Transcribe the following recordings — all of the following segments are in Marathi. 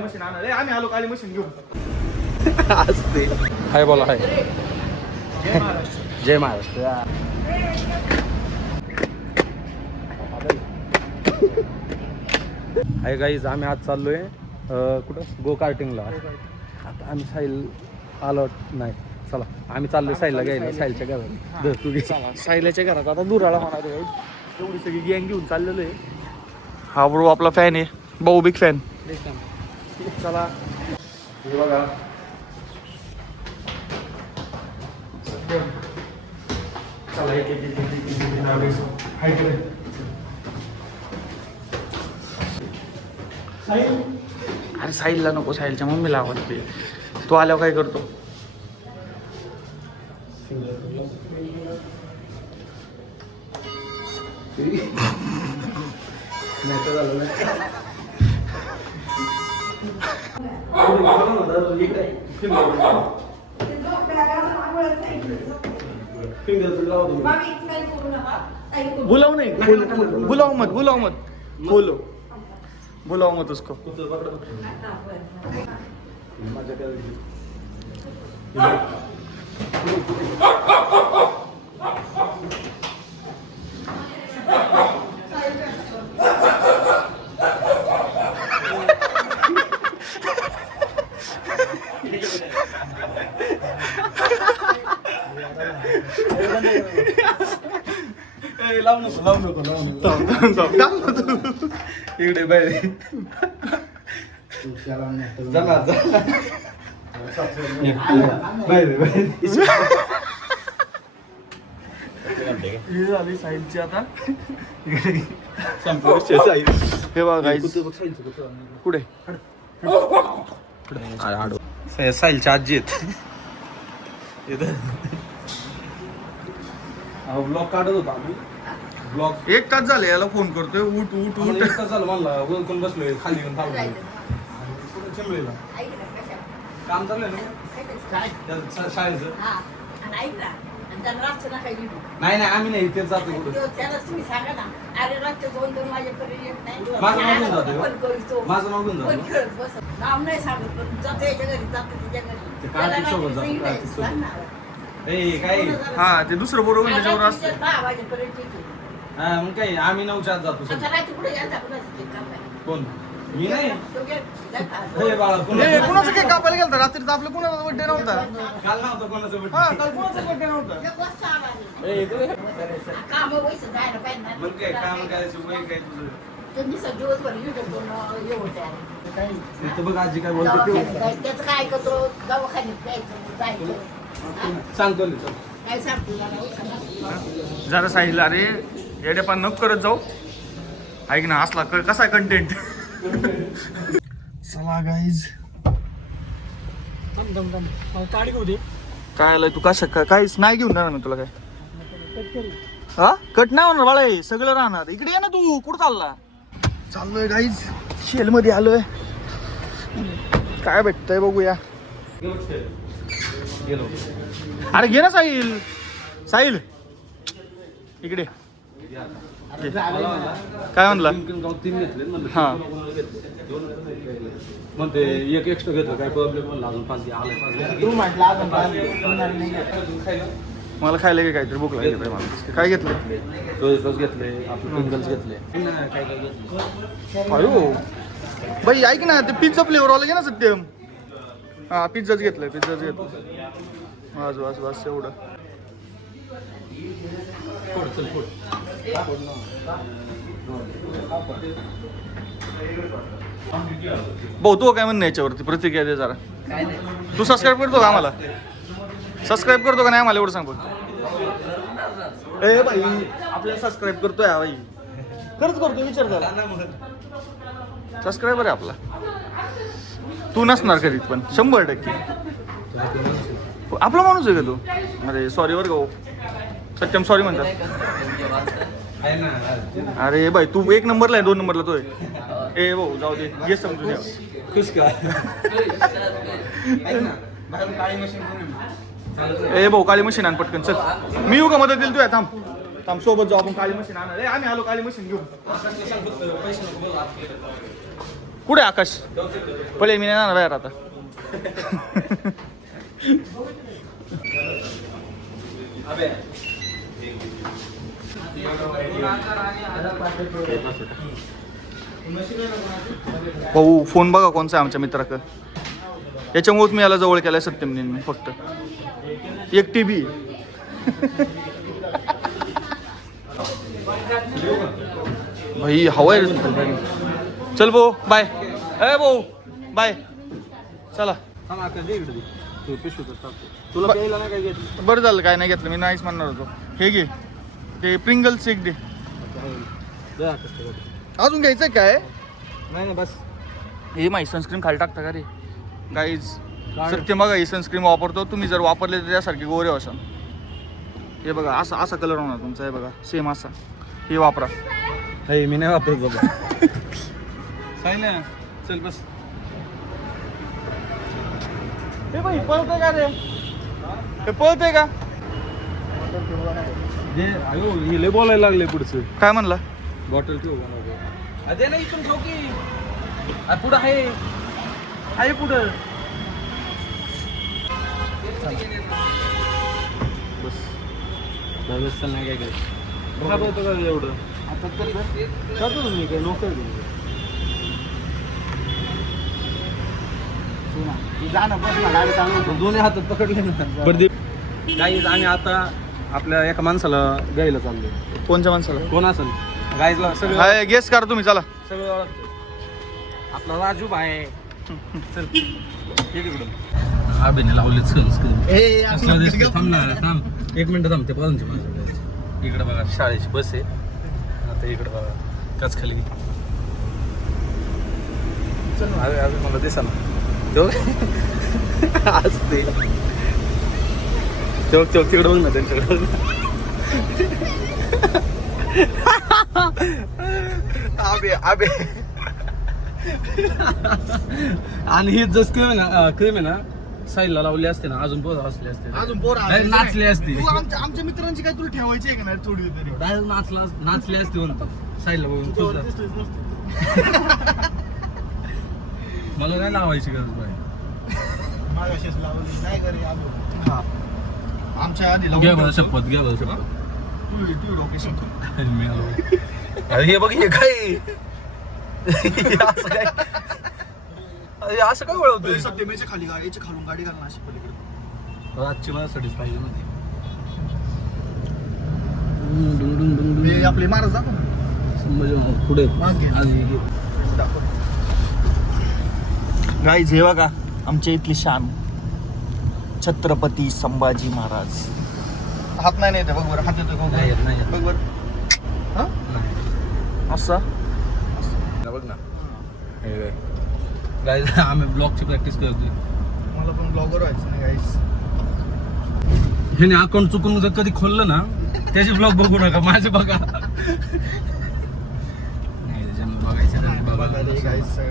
मशीन आणणार आम्ही आलो काली मशीन घेऊन. असते. हाय बोला हाय. जय महाराष्ट्र. जय महाराष्ट्र. हाय गाईज, आम्ही आज चाललोय कुठं गो कार्टिंगला. आता आम्ही साहिल आलो नाही. चला आम्ही चाललोय साहिलला घ्यायला. साहिलच्या घरात तू घे. सायल्याच्या घरात आता दुराळा होणार आहे. एवढी सगळी गँग घेऊन चाललेलो आहे. हा ब्रो आपला फॅन आहे. भाऊ बिग फॅन. चला हे बघा. चला एक अरे साहिलला नको, साहिलच्या मम्मीला आवडते. तू आल्यावर काय करतो? बुलाव नाही, बुलाव मत, बुलाव मत, बोलो बुलाव मत उसको. लावू नको इकडे बाहेर झाली साहिलची आता. हे बघा गाईज. कुठे साहिलच्या आजी आहेत. ब्लॉग काढत होता आम्ही. ब्लॉग 1 तास झाले याला फोन करतोय. उठ उठ उठ. एक तास झालं म्हणला. कोण बसलोय खाली येऊन थांबलोय. चिंबळीला काम चाललंय ना शाळेचं. नाही नाही आम्ही नाही तेच जातो. माझं मागून जातो. माझं मागून जातो. काय हा ते दुसरं बरोबर त्याच्यावर असतं. हा मग काय आम्ही 9च्या आत जातो. कोण मी नाही. कुणाचं केक कापायला गेलं रात्री तर आपलं कुणाचा बर्थडे नव्हता. काल नव्हतं कोणाचं birthday. हा काल कुणाचा बर्थडे नव्हता. मग काय काम करायचं वय काय तुझं. इथं बघ आजी काय बोलते सांगतो जरा साहिल अरे येड्या पान नको करत जाऊ. ऐक ना असला कसा कंटेंट. चला गाईज. काढी होती काय आलंय तू कशा काहीच नाही घेऊन जाणार ना तुला काय. हा कट नाही होणार बाळा. हे सगळं राहणार. इकडे ये ना तू. कुठं चालला? चाललोय गाईज शेल मध्ये आलोय. काय भेटतंय बघूया. गेलो. अरे घे ना साहिल. साहिल इकडे. काय म्हणला? 3 घेतले. हा मग ते एक एक्स्ट्रा घेतलं काय प्रॉब्लेम म्हणला. अजून 5 आले. 5 मला खायला की काहीतरी भूक लागली मला. काय घेतले? टोस्ट घेतले. आपले पिंगल्स घेतले. अयो बाई ऐक ना ते पिझ्झा फ्लेवर वाला घे ना सत्यम. हा पिझ्झाच घेतलाय. पिझ्झाच घेतला. बस बस बस एवढं. भाऊ तू काय म्हणणं याच्यावरती प्रतिक्रिया दे जरा. तू सबस्क्राईब करतो का आम्हाला? सबस्क्राईब करतो का नाही आम्हाला एवढं सांग फक्त. ए बाई आपल्याला सबस्क्राईब करतोय हा बाई. खरंच करतो विचार करा. सबस्क्रायबर आहे आपला. तू नसणार कधीच पण 100%. आपला माणूस आहे का तू? अरे सॉरी बरं भाऊ. सत्यम सॉरी म्हणतात. अरे बाई तू 1 नंबरला आहे 2 नंबरला तो आहे. ए भाऊ जाऊ दे घे समजून घ्या. ए भाऊ काळी मशीन आण पटकन चल. मी येऊ का मदत दिली तुया थांब. थांब सोबत जाऊ आपण काळी मशीन आणणार आहे. आम्ही आलो काळी मशीन घेऊन. कुठे आकाश पहिले मी नाही जाणार बाहेर आता. भाऊ फोन बघा कोणचा आहे आमच्या मित्राकडं. याच्यामुळेच मी याला जवळ केलाय सत्यमने मी फक्त 1 TB. भाई हवाय रे. चल भाऊ बाय. ए भाऊ बाय. चला तुला प्यायला नाही काय घेतलं? बरं झालं काय नाही घेतलं. मी नाहीच म्हणणार होतो. हे घे ते प्रिंगल्स एक दे. अजून घ्यायचं काय? नाही ना बस. हे माही सनस्क्रीन खाली टाकता का रे गाईज? सत्य बघा ही सनस्क्रीन वापरतो. तुम्ही जर वापरले तर त्यासारखे गोरे असाल. हे बघा असा असा कलर होणार तुमचा. हे बघा सेम असा. हे वापरा. हे मी नाही वापरत बाबा. काय ना चल बस. हे बाई पळतंय का रे? हे पळतंय का? जे अयो हे लय बोलायला लागले पुढचं. काय म्हणला? बॉटल ठेव बनवतो. अरे नाही इथून ठेव की. पुढं आहे पुढं. बस बस चल नाही काय काय घाबरतो का एवढं? आता तर करतो तुम्ही काय नोकर दोन्ही हातात पकडले ना. बरं गाईज आम्ही आता आपल्या एका माणसाला गायला चाललो. कोणत्या माणसाला? कोण असेल गाईजला सगळं हाय गेस करा तुम्ही. चला सगळं ओळखतो. आपला राजू भाई. चल ये तिकडून. आबेने लावले थांब 1 मिनिट थांब. ते पाहून माझं इकडे बघा शाळेची बस आहे. आता इकडे बघा काच खाली. चल अरे मला दिसा ना. असते तेव्हा तिकडे बघ ना त्यांच्याकडे. आबे आणि ही जस क्रीम आहे ना साईडला लावली असते ना अजून पोरं असले असते. अजून पोर नाचले असते. आमच्या मित्रांची काय तुला ठेवायची आहे का नाही थोडी तरी? डायरेक्ट नाचले असते म्हणतो साईडला बघून. मला नाही लावायची गरज बाई. आमच्या आधी घ्या बरं शपथ. घ्या बरं शपथ. मी आलो. अरे हे बघ हे काय असं काय अरे असं काय वळवतोय? सत्यमेच्या खाली गाडीच्या खालून गाडी घालणार अशी पलीकडे. आजची माझ्यासाठीच पाहिजे ना ते आपले महाराज दाखव ना. संभाजी पुढे गाईज हे बघा आमच्या इथली शान छत्रपती संभाजी महाराज. हात नाही येते बघ बरं. हात येतो नाही येत नाही येत. बघ बरं. हा असा बघ ना. गाईज आम्ही ब्लॉगची प्रॅक्टिस करतोय. मला पण ब्लॉगर व्हायचं नाही गाईज. ह्याने अकाउंट चुकून जर कधी खोललं ना त्याचे ब्लॉग बघू नका माझे बघा.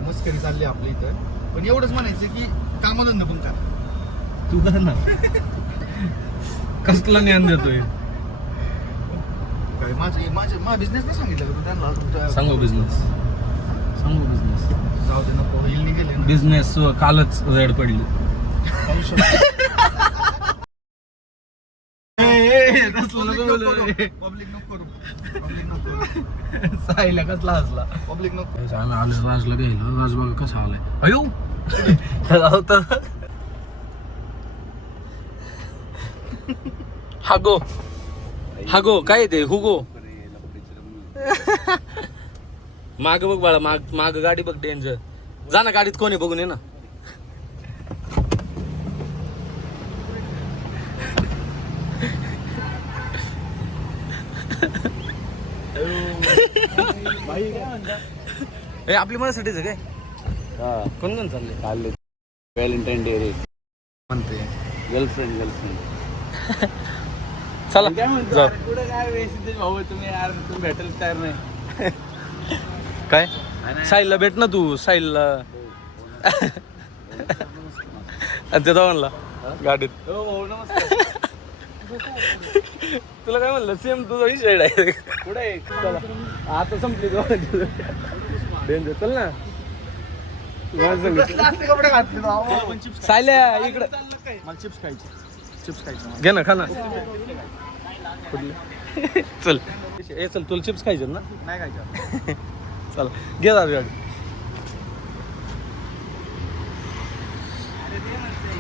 मस्करी चालली आपल्या इथं. पण एवढंच म्हणायचं की कामधंदा पण का तू कर ना. कसला ज्ञान देतोय? काय माझा बिझनेस नाही सांगितलं का त्यांना? सांगू बिझनेस. जाऊ दे नको होईल निघेल. बिझनेस कालच रेड पडली. पब्लिक नको करू. साईला कसला हसला. पब्लिक नको. आम्ही आलो राजला घ्यायला. राज बघा कसा आलाय. अयो होता हागो काय ते हुगो. माग बघ बाळा. माग गाडी बघ डेंजर. जा ना गाडीत कोणी बघून ये ना. ए आपली माझ्यासाठीच आहे काय? कोण कोण चालले? व्हॅलेंटाईन डे रे म्हणते. गर्लफ्रेंड चला जाऊ. पुढे काय वेळ भाऊ तुम्ही यार तुम्ही भेटायला तयार नाही. काय साहिलला भेट ना तू. साहिलला ते म्हणला गाडीत. हो भाऊ नमस्कार. तुला काय म्हणलं सेम तुझा विषय आहे पुढे चला आता संपली डेंजर चल ना कपडे घातले सायल्या इकडं मला चिप्स खायचे घे ना खा ना चल ए चल तुला चिप्स खायचे ना नाही खायचं चल घे जा गाडी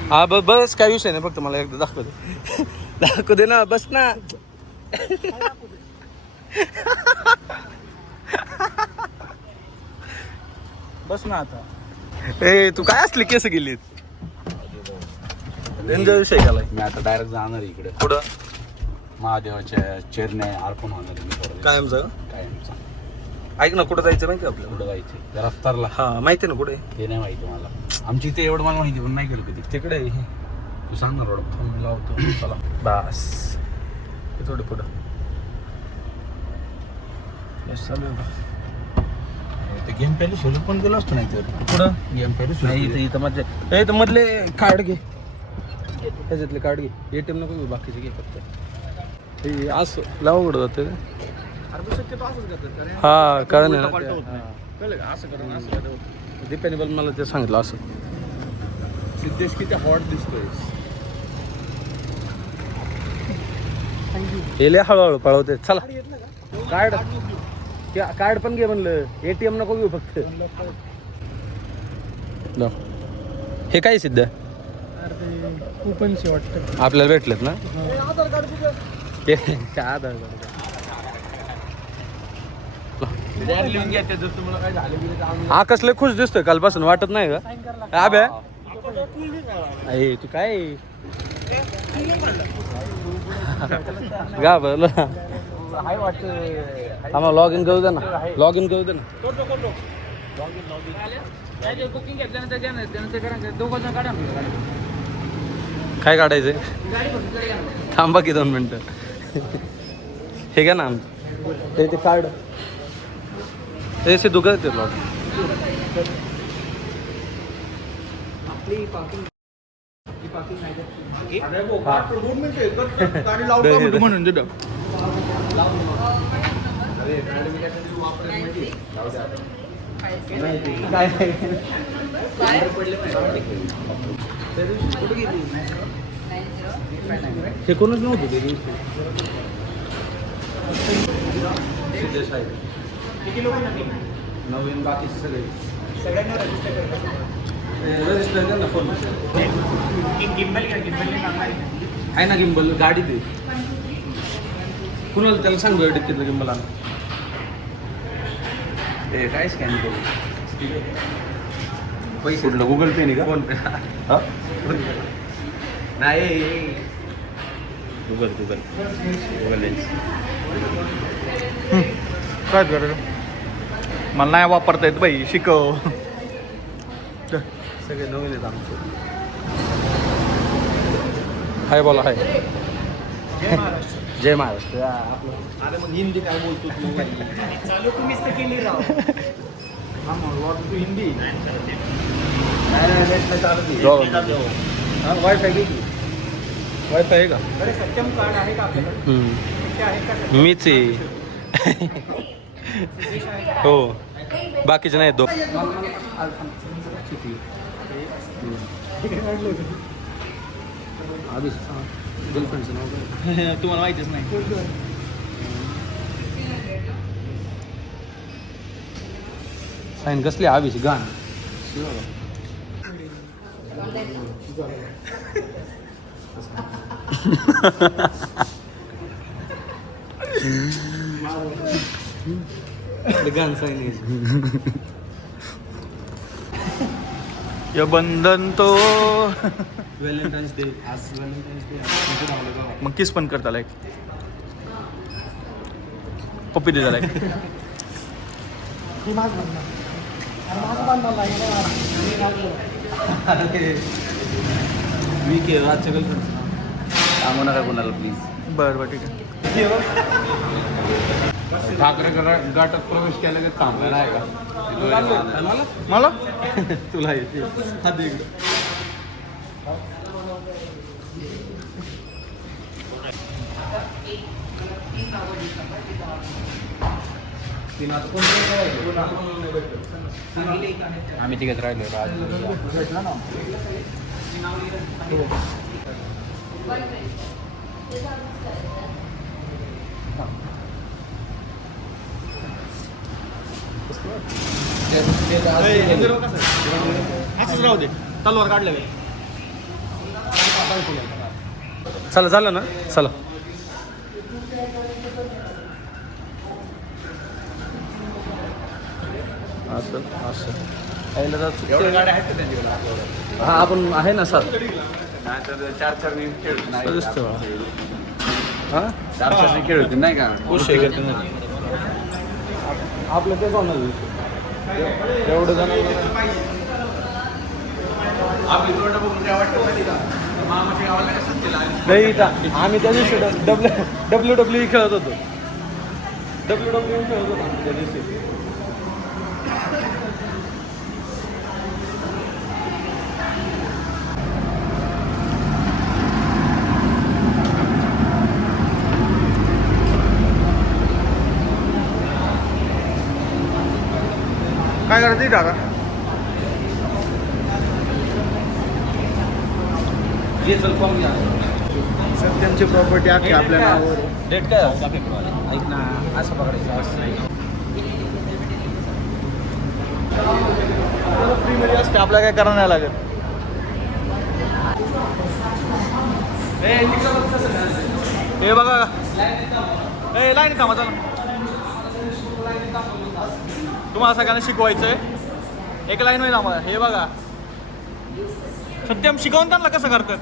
हा बस काय विषय नाही फक्त मला एकदा दाखव दे दाखव दे ना बस ना बस ना आता ए तू काय असली केस गेली डेंजर विषय गेलाय मी आता डायरेक्ट जाणार आहे इकडे पुढं महादेवाच्या चरणे अर्पण होणार आहे मी कायमचं कायमचा ऐक ना कुठं जायचं माहिती आपल्याला कुठं जायचं रफ्तारला हा माहिती ना कुठे ते नाही माहिती मला आमची इथे एवढं मला माहिती पण नाही गेलो कधी तिकडे तू सांग ना रोड मी लावतो चला बस हे थोडं पुढं बस चालू आहे का ते गेम पहिले सोलर पण गेलो असतो नाही तर पुढं गेम पहिले नाही इथं मधले इथं मधले कार्ड घे त्याच्यातले कार्ड घे ATM नको घेऊ बाकीचे घे फक्त हे असं लावड जाते शक्यतो असंच करतात हा कारण आहे पलटा होत ना नाही. कळलं का असं करून असं करून. डिपेंडेबल मला ते सांगितलं असं सिद्धेश किती हॉट दिसतोय हे लय हळूहळू पळवते चला कार्ड कार्ड पण घे म्हणलं ATM नको घेऊ फक्त लो. हे काय सिद्ध कुपनशी वाटतं आपल्याला भेटलेत ना आधार कार्ड ते काय आधार कार्ड लिहून घ्यायचं जर तुम्हाला काय झालं की आकाश लय खुश दिसतोय कालपासून वाटत नाही का अबे अरे तू काय गा बरं हाय वाटतं आम्हाला लॉग इन करू दे ना लॉग इन करू दे ना बुकिंग घेतल्यानंतर दोघं काढा काय काढायचंय थांबा की 2 मिनिटं हे घ्या ना आमचं ते कार्ड ते सिद्धू काय ते लॉग आपली पार्किंग गाडी लावतो म्हणून तिथं हे कोणच नव्हतं ते दिवशी नवीन बाकीचे सगळे सगळ्यांना रजिस्टर कर ना फोन गिंबल आहे ना गिंबल गाडी दे कुणाला त्याला सांग डिक्कीतलं गिंबल आण ते काय स्कॅन करू पैसे कुठलं गुगल पे नाही का फोन पे नाही गुगल लेन्स काय कर मला नाही वापरता येत बाई शिकव सगळे नवीन आहेत आमचे हाय बोला हाय जय महाराष्ट्र जय महाराष्ट्र अरे मग हिंदी काय बोलतो तू चालू तुम्हीच तर केली राव हा मग तू हिंदी वायफाय घे की वायफाय आहे का अरे सत्यम कार्ड आहे का आपल्याकडे ते आहे का सत्यम? मीच आहे सिद्धेश आहे का? हो बाकीचे नाही दो गर्लफ्रेंडचं नाव काय तुम्हाला माहितीच नाही साईन कसली आवीश गाण गाण साईन ये बंधन तो व्हॅलेंटाईन्स डे आज व्हॅलेंटाईन्स डे मग किस पण करता लाईक पप्पी दे लाईक मी के आजच्या गर्लफ्रेंड सांगू नका कोणाला प्लीज बरं बरं ठीक आहे ठाकरे गटात प्रवेश केला की थांबलेला आहे का मला तुला येते हात इकडं आम्ही तिघत राहिलो असंच राहू दे तलवार काढले चला झालं ना चला असं असं गाड्या आहेत का त्यांच्याकडे? हा आपण आहे ना सर नाही तर 4-4 खेळ हा 4-4 खेळ होते नाही का? खुश आहे का आपलं तेच होणार एवढं जण आपली तोंड बघून काय वाटतं माहिती का? मामाच्या गावाला कसं केलं नाही इथं आम्ही त्या दिवशी WWE खेळत होतो WWE खेळत होतो आम्ही त्या दिवशी काय करायचं इथं आता सत्यांची प्रॉपर्टी अख्खी आपल्या नावावर डेट काय ऐक ना असं पकडायचं असं फ्रीमध्ये असते आपल्याला काय करावं नाही लागत हे बघा ए लाईन थांबा चला तुम्हाला सगळ्यांना शिकवायचं आहे एक लाईन होईल आम्हाला हे बघा सत्यम शिकवून त्यांना कसं करतात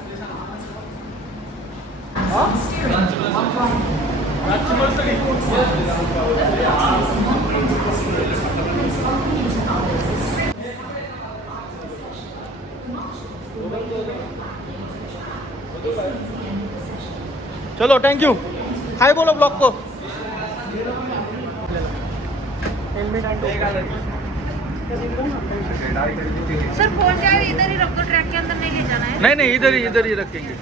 चलो थैंक यू हाय बोलो ब्लॉग को सर फोन जो है इधर ही रख दो ट्रैक के अंदर नहीं ले जाना है नहीं नहीं इधर ही रखेंगे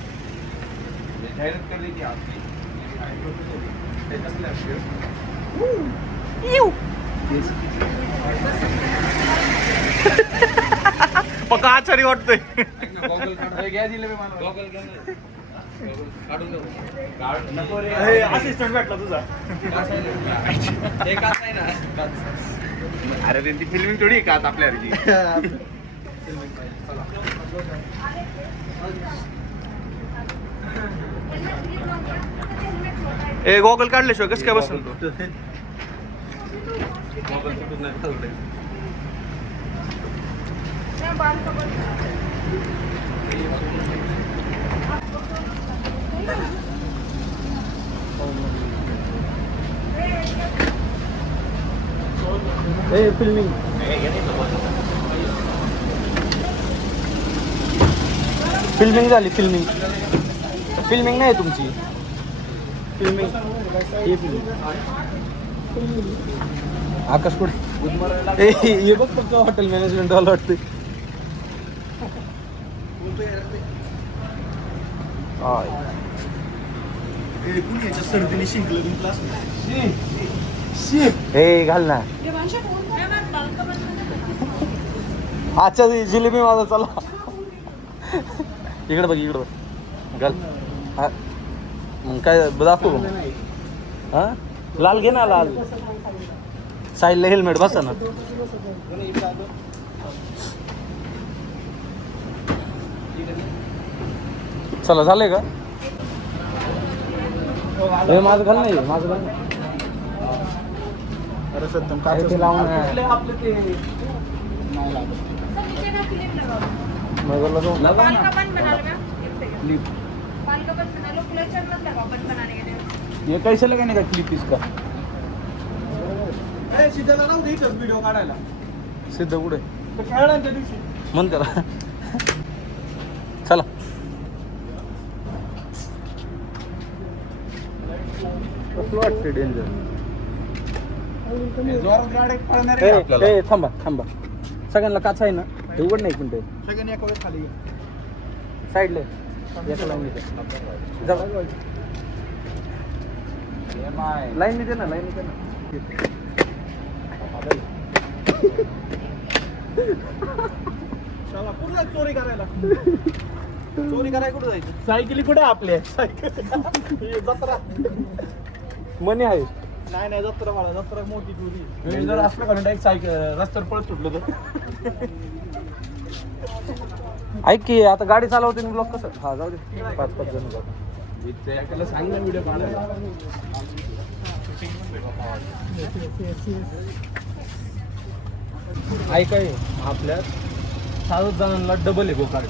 पक्का आचारी वाटतोय असिस्टंट भेटला तुझा अरे त्यांची फिल्मिंग थोडी आहे का आता आपल्यासारखी ए गॉगल काढल्याशिवाय कसं काय बसल तू फिल्मिंग फिल्मिंग झाली फिल्मिंग नाही तुमची फिल्मिंग आकाश कुठे हे बघ फक्त हॉटेल मॅनेजमेंट वाला वाटते सर्दीने शिंकलं क्लास हे घाल ना अच्छा जिलेबी माझा चला इकडे बघ घाल हा मग काय दाखवू हा लाल घे ना लाल साईडला हेल्मेट बसा ना चला झालंय का हे माझं घाल नाही माझं घाल नाही अरे सत्यम काय ते लावून आपलं ते नाही लागत पान का बन बना लो क्लिप पान का बन बना लो क्लचर मत लगाओ बन बनाने के लिए ये कैसे लगाने का क्लिप इसका सीधा ना इथंच व्हिडिओ काढायला सिद्ध कुठे तर खेळांच्या दिवशी मन करा चला कसं वाटते डेंजर जोरात गाडी पळणार आहे आपल्याला ए थांबा सगळ्यांना काच आहे ना ते उघड नाही कोणते सगळ्यांनी एका वेळेस खाली साईडला एका लावून लाईन दे ना चला पूर्ण चोरी करायला कुठं जायचं? सायकली कुठे आपल्या जत्रा मनी आहे नाही जत्रा मला जत्रा मोठी चोरी जर असलं का डायरेक्ट सायकल रस्त्यावर पळत सुटलं तर ऐक की आता गाडी चालवते ब्लॉक कसं हा जाऊ दे 5-5 जण त्याला सांग ना व्हिडिओ काढायला ऐकाय आपल्यात 6 जणांना डबल आहे गोकार्ट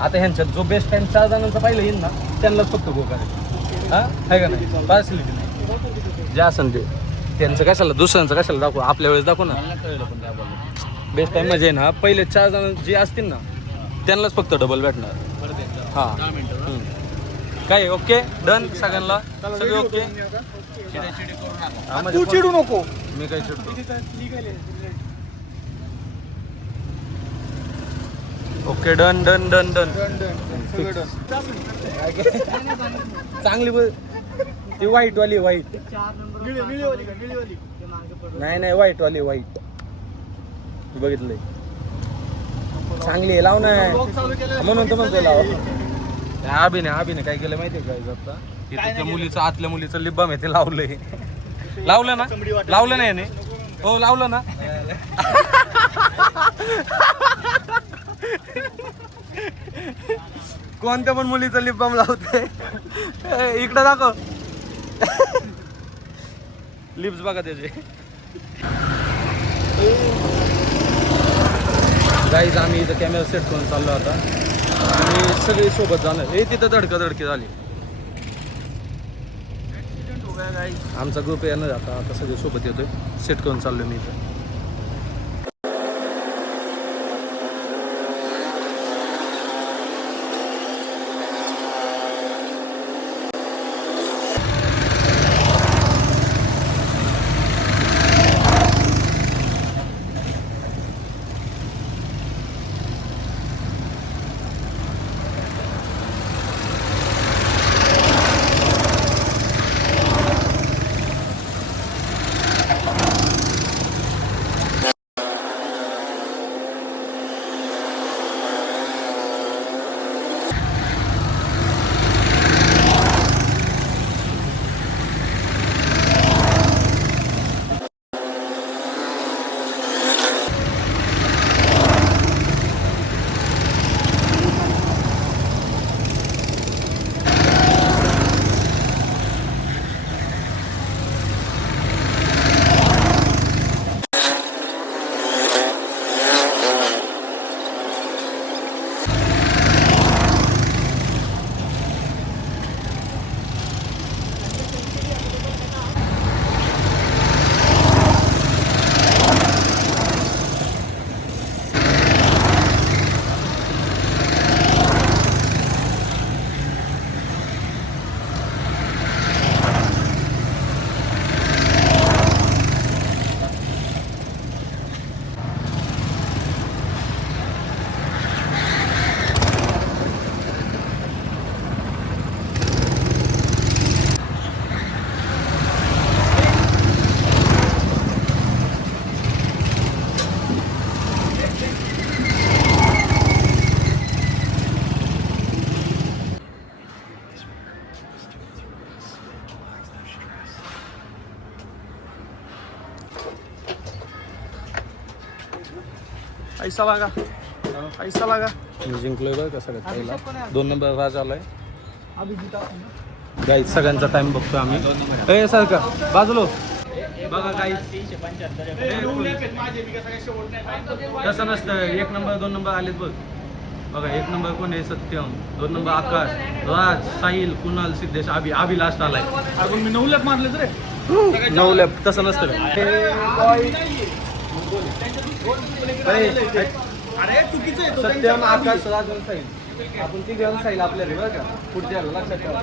आता ह्यांच्यात जो बेस्ट टाइम 4 जणांचा पाहिलं येईल ना त्यांनाच फक्त गोकार्ट हा आहे का नाही फॅसिलिटी नाही जे असेल ते त्यांचं कशाला दुसऱ्यांचं कशाला दाखवू आपल्या वेळेस दाखवू ना बेस्ट टाइम म्हणजे ना पहिले 4 जण जे असतील ना त्यांनाच फक्त डबल भेटणार हां काय ओके डन सगळ्यांना सगळे ओके तू चिडू नको मी काय चिडतो okay done done done done चांगली ती व्हाईट वाली व्हाईट नाही व्हाईट वाली व्हाईट बघितलंय चांगली आहे लाव ना म्हणून तर म्हणतो लाव अभिने काय केलं माहितीये का त्या मुलीचं आतल्या मुलीचं लिब्बाम आहे ते लावलंय लावलं ना याने हो लावलं ना कोणत्या पण मुलीचं लिब्बाम लावते इकडं दाखव लिप्स बघा त्याचे गाईज आम्ही इथं कॅमेरा सेट करून चाललो आता आणि सगळे सोबत जाणार हे तिथं धडकी झाली आमचा ग्रुप येणार आता सगळे सोबत येतोय सेट करून चाललो मी इथं ऐसा लागा मी जिंकलोय बघ कसं पहिला 2 नंबर राज आलाय गाईज सगळ्यांचा टाइम बघतो आम्ही ए सर का बाजूलो बघा गाईज तसं नसतं 1 नंबर 2 नंबर आलेत बघ बघा 1 नंबर कोण आहे सत्यम 2 नंबर आकाश राज साहिल कुणाल सिद्धेश अभि लास्ट आलाय अजून मी 9 लॅप मारलेच रे 9 लॅप तसं नसतं अरे चुकीचं आहे सत्यम आकाश राज आणि साहिल आपण 3 साहिल आपल्याला बघा पुढच्या लक्षात ठेवा